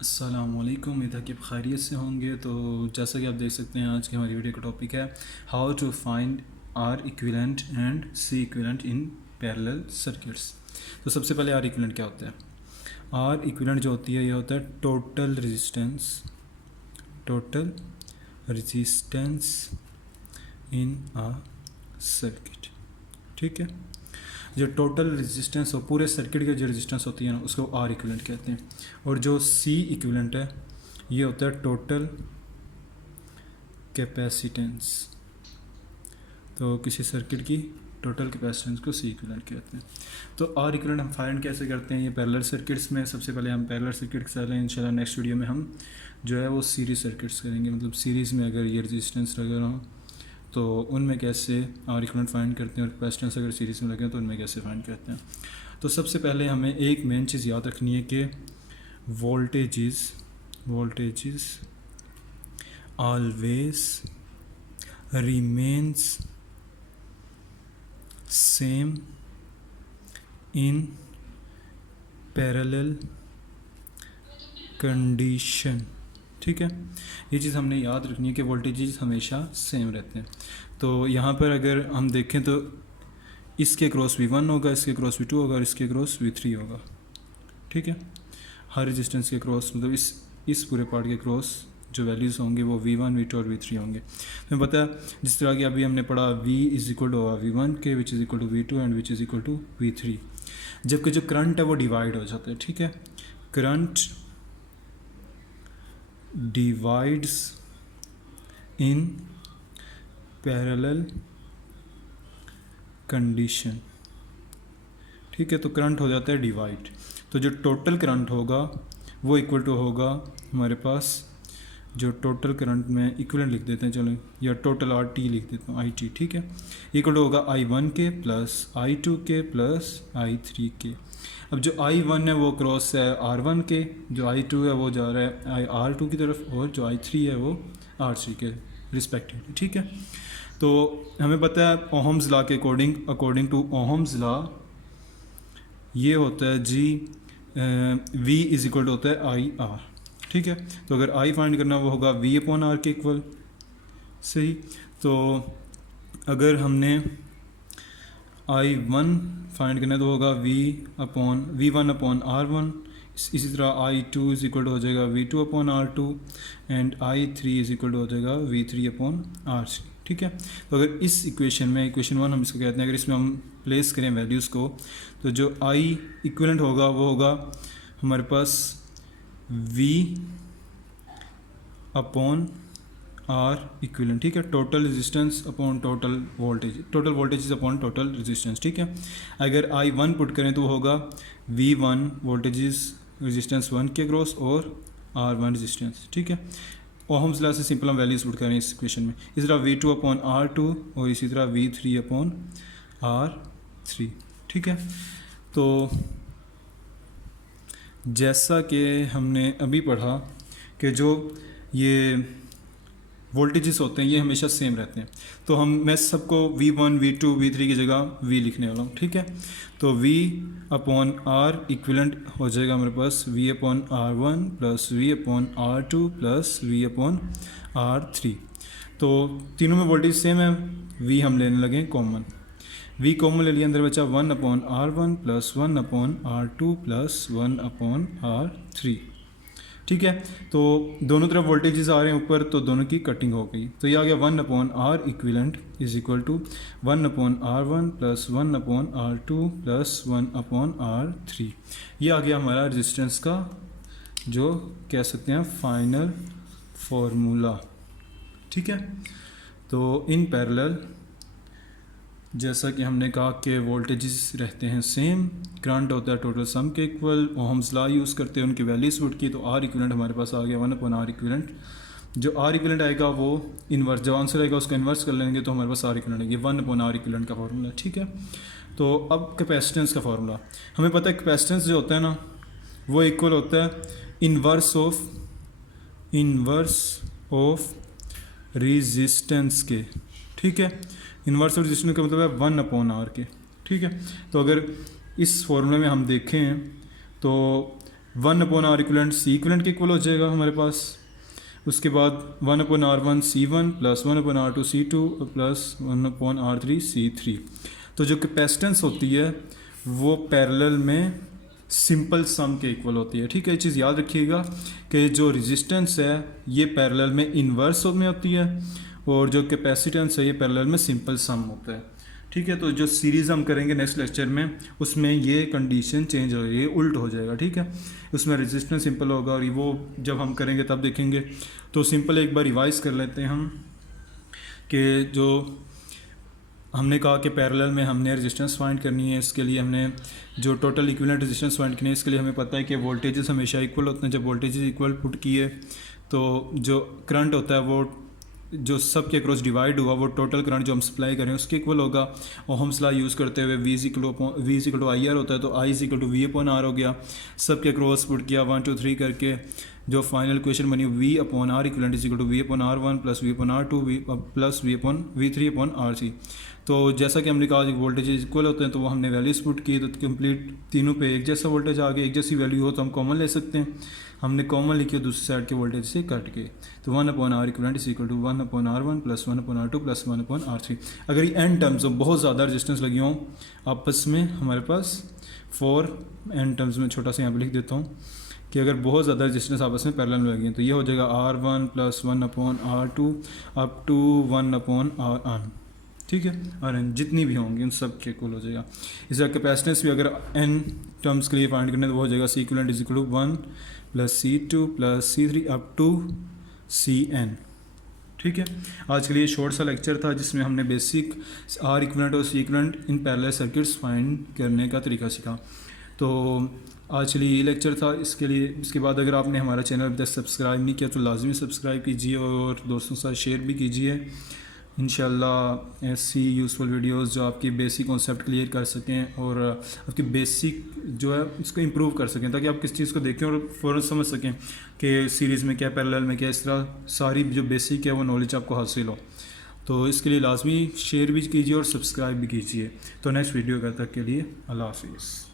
अस्सलामुअलैकुम, उम्मीद है कि आप खैरियत से होंगे। तो जैसा कि आप देख सकते हैं, आज की हमारी वीडियो का टॉपिक है how to find R equivalent and C equivalent in parallel circuits. तो सबसे पहले आर इक्विवेलेंट क्या होता है? आर इक्विवेलेंट जो होती है ये होता है total resistance in a circuit. ठीक है, जो टोटल रेजिस्टेंस हो पूरे सर्किट की जो रेजिस्टेंस होती है ना, उसको आर इक्विवेलेंट कहते हैं। और जो सी इक्विवेलेंट है ये होता है टोटल कैपेसिटेंस। तो किसी सर्किट की टोटल कैपेसिटेंस को सी इक्विवेलेंट कहते हैं। तो आर इक्विवेलेंट हम फाइंड कैसे करते हैं? ये पैरेलल सर्किट्स में सबसे पहले हम पैरेलल सर्किट कर रहे हैं। इंशाल्लाह नेक्स्ट वीडियो में हम जो है वो सीरीज सर्किट्स करेंगे, मतलब सीरीज़ में अगर ये रेजिस्टेंस लगा हो तो उनमें कैसे आर इक्विवेलेंट फाइंड करते हैं, और कैपेसिटेंस अगर सीरीज़ में लगे तो उनमें कैसे फाइंड करते हैं। तो सबसे पहले हमें एक मेन चीज़ याद रखनी है कि voltages always remains same in parallel condition। ठीक है, ये चीज़ हमने याद रखनी है कि वोल्टेजेस हमेशा सेम रहते हैं। तो यहाँ पर अगर हम देखें तो इसके क्रॉस V1 होगा, इसके क्रॉस V2 होगा और इसके क्रॉस V3 होगा। ठीक है, हर रेजिस्टेंस के क्रॉस मतलब इस पूरे पार्ट के क्रॉस जो वैल्यूज़ होंगे वो V1, V2 और V3 होंगे। तो पता है जिस तरह की अभी हमने पढ़ा V इज इक्वल टू होगा V1 के, which is equal to V2 and which is equal to V3। जबकि जो करंट है वो डिवाइड हो जाता है। ठीक है, current divides in parallel condition. ठीक है, तो करंट हो जाता है डिवाइड। तो जो टोटल करंट होगा वो इक्वल टू होगा हमारे पास जो टोटल करंट में इक्विवेलेंट लिख देते हैं, चलो, या टोटल आर टी लिख देता हूँ, आई टी। ठीक है, इक्वल टू होगा I1 के प्लस I2 के प्लस I3 के। अब जो I1 है वो क्रॉस है R1 के, जो I2 है वो जा रहा है R2 की तरफ, और जो I3 है वो R3 के रिस्पेक्टिवली। ठीक है, तो हमें पता है ओहम्स लॉ के अकॉर्डिंग टू ओहम्स लॉ ये होता है जी V इज इक्वल टू होता है आई आर। ठीक है, तो अगर I फाइंड करना वो होगा V अपॉन आर के इक्वल। सही, तो अगर हमने I1 फाइंड करना है तो होगा V1 अपॉन R1। इसी तरह I2 इज इक्वल टू हो जाएगा V2 upon R2 and I3 is equal to हो जाएगा V3 अपॉन R3। ठीक है, तो अगर इस इक्वेशन में इक्वेशन 1 हम इसको कहते हैं, अगर इसमें हम प्लेस करें वैल्यूज़ को तो जो I इक्विवेलेंट होगा वो होगा हमारे पास V अपॉन आर इक्विवेलेंट। ठीक है, total resistance upon total voltage upon total resistance. ठीक है, अगर I1 पुट करें तो वो होगा V1 वोल्टेजेस रेजिस्टेंस 1 के क्रॉस और R1 रेजिस्टेंस। ठीक है, ओहम्स लॉ से सिंपल हम वैल्यूज पुट करें इस इक्वेशन में। इसी तरह V2 अपॉन R2 और इसी तरह V3 अपॉन R3। ठीक है, तो जैसा कि हमने अभी पढ़ा कि जो ये वोल्टेजेस होते हैं ये हमेशा सेम रहते हैं, तो मैं सबको V1, V2, V3 की जगह V लिखने वाला हूँ। ठीक है, तो V अपॉन R इक्विवेलेंट हो जाएगा हमारे पास V upon R1 plus V upon R2 plus V upon R3। तो तीनों में वोल्टेज सेम है, V हम लेने लगे कॉमन। V कॉमन ले लिया, अंदर बचा 1 upon R1 plus 1 upon R2 plus 1 upon R3। ठीक है, तो दोनों तरफ वोल्टेजेस आ रहे हैं ऊपर, तो दोनों की कटिंग हो गई। तो ये आ गया 1 upon R equivalent is equal to 1 upon R1 plus 1 upon R2 plus 1 upon R3। ये आ गया हमारा रेजिस्टेंस का जो कह सकते हैं फाइनल फार्मूला। ठीक है, तो इन पैरेलल जैसा कि हमने कहा कि वोल्टेजेस रहते हैं सेम, करंट होता है टोटल सम के इक्वल, ओहम्स लॉ यूज़ करते हैं, उनकी वैल्यूज पुट की, तो आर इक्विवेलेंट हमारे पास आ गया 1 अपॉन आर इक्विवेलेंट। जो आर इक्विवेलेंट आएगा वो इन्वर्स, जब आंसर आएगा उसको इन्वर्स कर लेंगे तो हमारे पास आर इक्विवेलेंट आएगी 1 अपॉन आर इक्विवेलेंट का फार्मूला। ठीक है, तो अब कैपेसिटेंस का फार्मूला हमें पता है। कैपेसिटेंस जो होता है ना वो इक्वल होता है इन्वर्स ऑफ रेजिस्टेंस के। ठीक है, इन्वर्स ऑफ रेजिस्टेंस का मतलब है 1 अपॉन आर के। ठीक है, तो अगर इस फॉर्मूले में हम देखें तो 1/r इक्वलेंट सी इक्वलेंट के इक्वल हो जाएगा हमारे पास। उसके बाद 1/r1 C1 plus 1/r2 C2 plus 1/r3 C3। तो जो कैपेसिटेंस होती है वो पैरेलल में सिंपल सम के इक्वल होती है। ठीक है, ये चीज़ याद रखिएगा कि जो रेजिस्टेंस है ये पैरेलल में इन्वर्स में होती है और जो कैपेसिटेंस है ये पैरेलल में सिंपल सम होता है। ठीक है, तो जो सीरीज़ हम करेंगे नेक्स्ट लेक्चर में उसमें ये कंडीशन चेंज हो जाएगी, ये उल्ट हो जाएगा। ठीक है, उसमें रेजिस्टेंस सिंपल होगा और वो जब हम करेंगे तब देखेंगे। तो सिंपल एक बार रिवाइज कर लेते हैं हम कि जो हमने कहा कि पैरेलल में हमने रेजिस्टेंस फाइंड करनी है। इसके लिए हमने जो टोटल इक्विवेलेंट रेजिस्टेंस फाइंड करनी है, इसके लिए हमें पता है कि वोल्टेजेस हमेशा इक्वल होते हैं। जब वोल्टेजेस इक्वल पुट किए तो जो करंट होता है वो जो सब के अक्रॉस डिवाइड हुआ वो टोटल करंट जो हम सप्लाई करें उसके इक्वल होगा। और हम ला यूज़ करते हुए V इक्वल टू IR होता है तो I इक्वल टू V/R हो गया। सब के अक्रॉस पुट किया 1 2 3 करके जो फाइनल इक्वेशन बनी V/R equivalent equal to V/R1 plus V/R2 plus V/V3/R3। तो जैसा कि हमने कहा वोल्टेज इक्वल होते हैं तो वो हमने वैल्यूज पुट की तो कंप्लीट तीनों पे एक जैसा वोल्टेज आ गया। एक जैसी वैल्यू हो तो हम कॉमन ले सकते हैं। हमने कॉमन लिखी दूसरी साइड के वोल्टेज से कट के, तो 1/R equivalent is equal to 1/R1 plus 1/R2 plus 1/R3। अगर ये एन टर्म्स हो बहुत ज़्यादा रेजिस्टेंस लगी हों आपस में हमारे पास 4 एन टर्म्स में छोटा सा यहाँ पे लिख देता हूँ कि अगर बहुत ज़्यादा रेजिस्टेंस आपस में पैरेलल में लगी हैं तो ये हो जाएगा R1 plus 1/R2 up to 1/R। ठीक है, और एन जितनी भी होंगी उन सब के इक्वल हो जाएगा। इसका कैपेसिटेंस भी अगर एन टर्म्स के लिए फाइंड करने तो वो हो जाएगा C equivalent is equal to 1 plus C2 plus C3 up to Cn। ठीक है, आज के लिए शॉर्ट सा लेक्चर था जिसमें हमने बेसिक R इक्वलेंट और C इक्वलेंट इन पैरेलल सर्किट्स फाइंड करने का तरीका सीखा। तो आज के लिए ये लेक्चर था। इसके बाद अगर आपने हमारा चैनल अभी तक सब्सक्राइब नहीं किया तो लाजमी सब्सक्राइब कीजिए और दोस्तों के साथ शेयर भी कीजिए। इंशाल्लाह ऐसी यूज़फुल वीडियोस जो आपकी बेसिक कॉन्सेप्ट क्लियर कर सकें और आपकी बेसिक जो है उसको इम्प्रूव कर सकें ताकि आप किस चीज़ को देखें और फ़ौरन समझ सकें कि सीरीज़ में क्या पैरेलल में क्या, इस तरह सारी जो बेसिक है वो नॉलेज आपको हासिल हो। तो इसके लिए लाजमी शेयर भी कीजिए और सब्सक्राइब भी कीजिए। तो नेक्स्ट वीडियो तक के लिए अल्लाह हाफिज़।